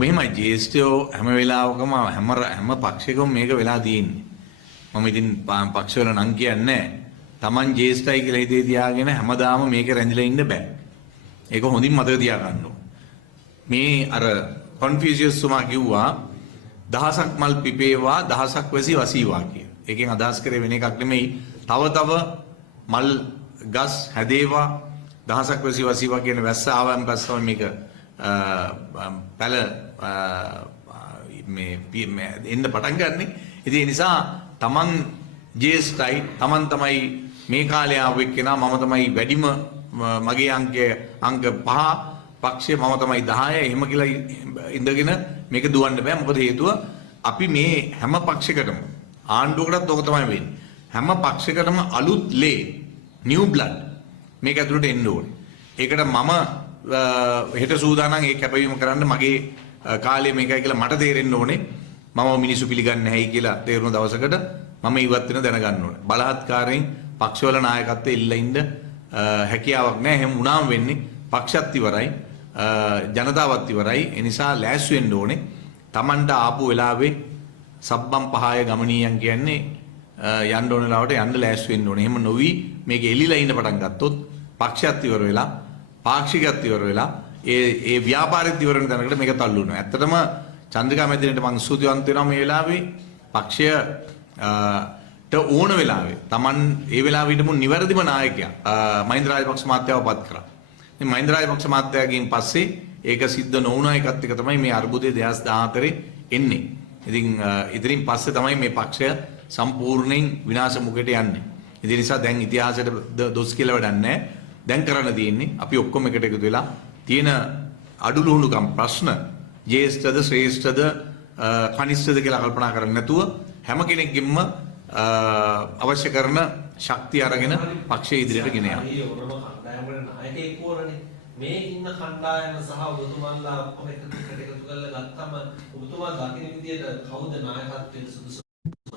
මෙහෙමයි ජේෂ්ඨයෝ හැම වෙලාවකම හැම පක්ෂයකම මේක වෙලා තියෙන්නේ. මම ඉතින් පක්ෂවල නම් කියන්නේ Taman ජේෂ්ඨයි කියලා හිතේ තියාගෙන හැමදාම මේක රැඳිලා ඉන්න බෑ. ඒක හොඳින් මතක තියාගන්න ඕන. මේ අර කොන්ෆියුසියස් තුමා කිව්වා දහසක් මල් පිපේවා දහසක් වැසි වසීවා කියලා. ඒකෙන් අදහස් කරේ වෙන එකක් නෙමෙයි. තව මල් ගස් හැදේවා දහසක් වැසි වසීවා කියන වැස්ස ආවන් පස්සම මේක පැල මේ එන්න පටන් ගන්නෙ. ඉතින් ඒ නිසා Taman ජේෂ්ඨයි Taman තමයි මේ කාලේ ආවෙක් කෙනා මම තමයි වැඩිම මගේ අංක 5 පක්ෂය මම තමයි 10 එහෙම කියලා ඉඳගෙන මේක දුවන්න බෑ. මොකද හේතුව අපි මේ හැම පක්ෂයකටම ආණ්ඩුවකටත් ඕක තමයි වෙන්නේ. හැම පක්ෂයකටම අලුත් ලේ නිව් බ්ලඩ් මේක ඇතුළට එන්න ඕනේ. ඒකට මම හෙට සූදානම් ඒ කැපවීම කරන්න මගේ කාලය මේකයි කියලා මට තේරෙන්න ඕනේ. මම මිනිස්සු පිළිගන්නේ නැහැයි කියලා තේරුණ දවසකට මම ඉවත් වෙන දැනගන්න ඕනේ. බලහත්කාරයෙන් පක්ෂවල නායකත්වයේ ඉල්ල ඉන්න හැකියාවක් නැහැ. එහෙම වුණාම වෙන්නේ පක්ෂත් ඉවරයි ජනතාවත් ඉවරයි. ඒ නිසා ලෑස්ති වෙන්න ඕනේ. Tamanට ආපු වෙලාවේ සබ්බම් පහය ගමනීයන් කියන්නේ යන්න ඕන වෙලාවට යන්න ලෑස්ති වෙන්න ඕනේ. එහෙම නොවි මේක එලිලා ඉන්න පටන් ගත්තොත් පක්ෂත් ඉවර වෙලා පාක්ෂිකත් ඉවර වෙලා ඒ ව්‍යාපාරෙත් ඉවර වෙන තැනකට මේක තල්ලු වෙනවා. ඇත්තටම චන්ද්‍රිකා මැදිරියට මම ස්තුතිවන්ත වෙනවා මේ වෙලාවේ පක්ෂයට ඕන වෙලාවේ Taman ඒ වෙලාවේ හිටපු නිවැරදිම 나යකයා මහින්ද රාජපක්ෂ මහත්තයාව පත් කරා. ඉතින් මහින්ද රාජපක්ෂ මහත්තයාගෙන් පස්සේ ඒක සිද්ධ නොවුණා එකත් එක තමයි මේ අර්බුදයේ 2014 එන්නේ. ඉතින් ඉදිරින් පස්සේ තමයි මේ පක්ෂය සම්පූර්ණයෙන් විනාශ මුඛයට යන්නේ. ඒ නිසා දැන් ඉතිහාසයට දොස් කියලා වැඩක් නැහැ. දැන් කරන්න තියෙන්නේ අපි ඔක්කොම එකට එකතු වෙලා තියෙන අඩුලුහුණුකම් ප්‍රශ්න ජේෂ්ඨද ශ්‍රේෂ්ඨද කනිෂ්ඨද කියලා කල්පනා කරන්නේ නැතුව හැම කෙනෙක්ගෙම අවශ්‍ය කරන ශක්තිය අරගෙන පක්ෂය ඉදිරියට ගෙන යනවා. මේ ඉන්න කණ්ඩායම සහ ඔබතුමාලා ඔක්කොම එකතු කරලා ගත්තම ඔබතුමා දකින විදියට කවුද නායකත්වයට සුදුසු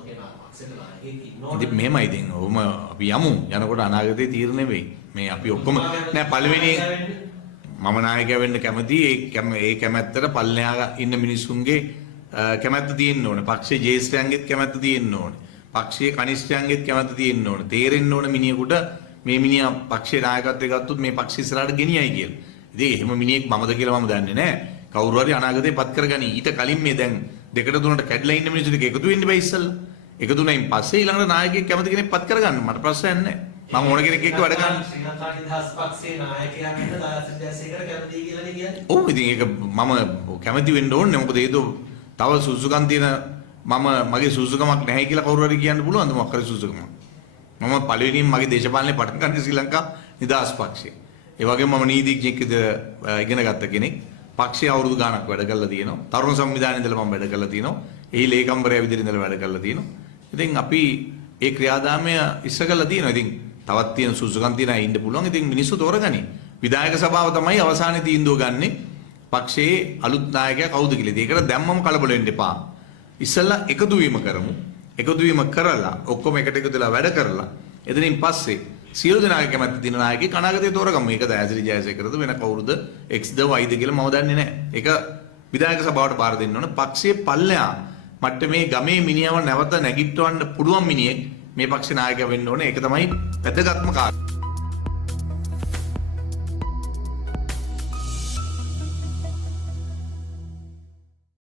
කෙනා පක්ෂයට නායකයෙක් ඉන්නවද? ඉතින් මෙහෙමයි ඉතින් ඔහොම අපි යමු යනකොට අනාගතේ තීරණය වෙයි. මේ අපි ඔක්කොම නෑ පළවෙනි මම නායකයා වෙන්න කැමති ඒ කැමැත්තට පල්ලෙහා ඉන්න මිනිස්සුන්ගේ කැමැත්ත තියෙන්න ඕනේ. පක්ෂයේ ජේෂ්ඨයන්ගෙත් කැමැත්ත තියෙන්න ඕනේ. පක්ෂයේ කනිෂ්ඨයන්ගෙත් කැමැත්ත තියෙන්න ඕනේ. තේරෙන්න ඕනේ මිනිහෙකුට මේ මිනිහා පක්ෂේ නායකත්වයේ ගත්තොත් මේ පක්ෂ ඉස්සරහට ගෙනියයි කියලා. ඉතින් එහෙම මිනිහෙක් මමද කියලා මම දන්නේ නැහැ. කවුරු හරි අනාගතේ පත් කරගනි. ඊට කලින් මේ දැන් දෙකට තුනට කැඩලා ඉන්න මිනිස්සු ටික එකතු වෙන්න බෑ ඉස්සල්ලා. එකතු වුණායින් පස්සේ ඊළඟට නායකයෙක් කැමති කෙනෙක් පත් කරගන්න මට ප්‍රශ්නයක් නැහැ. මම ඕන කෙනෙක් එක්ක වැඩ කරන්න. ශ්‍රී ලංකා නිදහස් පක්ෂයේ නායකයා වෙන්න දායක ජයසේකර කැමතියි කියලානේ කියන්නේ. ඔව් ඉතින් ඒක මම කැමති වෙන්න ඕනේ. මොකද ඒක තව සුසුකම් තියෙන මගේ සුසුකමක් නැහැ කියලා කවුරු හරි කියන්න පුළුවන්ද මොකක් හරි සුසුකමක්. මම පළවෙනිම මගේ දේශපාලනේ පටන් ගන්න ශ්‍රී ලංකා නිදහස් පක්ෂය. ඒ වගේම මම නීතිඥයෙක් ඉගෙන ගත්ත කෙනෙක්. පක්ෂය අවුරුදු ගාණක් වැඩ කරලා තියෙනවා. තරුණ සංවිධානයේ ඉඳලා මම වැඩ කරලා තියෙනවා. එහි ලේකම්වරයා විදිහට ඉඳලා වැඩ කරලා තියෙනවා. ඉතින් අපි ඒ ක්‍රියාදාමය ඉස්සර කරලා තියෙනවා. ඉතින් තවත් තියෙන සුසුකම් තියෙන අය ඉන්න පුළුවන්. ඉතින් මිනිස්සු තෝරගනි. විධායක සභාව තමයි අවසානයේ තීන්දුව ගන්නෙ. පක්ෂයේ අලුත් නායකයා කවුද කියලා. ඒකට දැම්මම කලබල වෙන්න එපා. ඉස්සෙල්ලා එකතු වීම කරමු. එකතු වීම කරලා ඔක්කොම එකට එකතු වෙලා වැඩ කරලා එතනින් පස්සේ සියලු දෙනාගේ කැමැත්ත දින නායකයෙක් අනාගතේ තෝරගමු. මේක දයාසිරි ජයසේකරද වෙන කවුරුද Xද Yද කියලා මම දන්නේ නැහැ. ඒක විධායක සභාවට බාර දෙන්න ඕන. පක්ෂයේ පල්ලෙහා මට්ටමේ ගමේ මිනිහව නැවත නැගිටවන්න පුළුවන් මිනිහෙක් මේ පක්ෂ නායකයා වෙන්න ඕනේ. ඒක තමයි වැදගත්ම කාරණා.